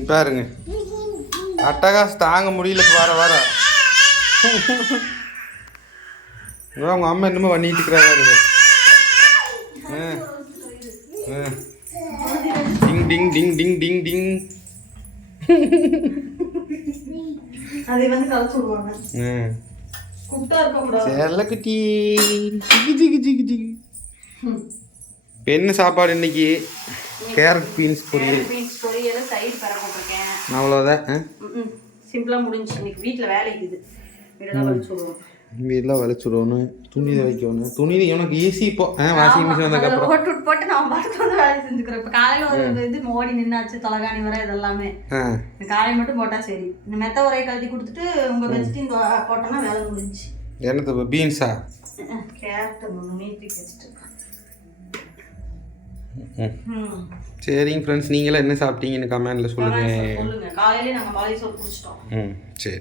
பாருங்க. அட்டகாசம் தாங்க முடியல இப்ப வர வர இங்க உங்க அம்மா என்னமோ பண்ணிட்டு இருக்கிறா பாருங்க. ஆ. ஆ. டிங் டிங் டிங் டிங் டிங் டிங். அதை வந்து கலச்சு விடுவாங்க. செல்லக்குட்டி ஜிகி ஜிகி ஜிகி ஜிகி. என்ன சாப்பாடு இன்னைக்கு? கேரட் பீன்ஸ் பொரியல். பீன்ஸ் பொரியல் தயிர் பெற போட்டிருக்கேன். அவ்வளோதான் சிம்பிளாக முடிஞ்சு இன்னைக்கு வீட்டில் வேலை இருக்குது. வீடெல்லாம் வலிச்சு விடுவோம். வீடெலாம் வலிச்சுடணும் துணி வைக்கணும். துணி உனக்கு ஈஸி இப்போ வாஷிங் மிஷின் வந்ததுக்கப்புறம் போட்டு போட்டு நான் பாட்டுக்கு வந்து வேலை செஞ்சுக்கிறேன். இப்போ காலையில் ஒரு இது மோடி நின்னாச்சு தலகாணி வர இதெல்லாமே. ஆ. இந்த காலை மட்டும் போட்டால் சரி. இந்த மெத்த உரையை கழட்டி கொடுத்துட்டு உங்கள் வச்சுட்டு இந்த போட்டோன்னா வேலை முடிஞ்சு என்னது பீன்ஸா கேரட் நீட்டி வச்சுட்டு சரிங்க ஃப்ரெண்ட்ஸ் நீங்களாம் என்ன சாப்பிட்டீங்கன்னு கமெண்டில் சொல்லுங்கள் சொல்லுங்க. காலையிலே நாங்கள் சோறு குடிச்சிட்டோம். ம் சரி.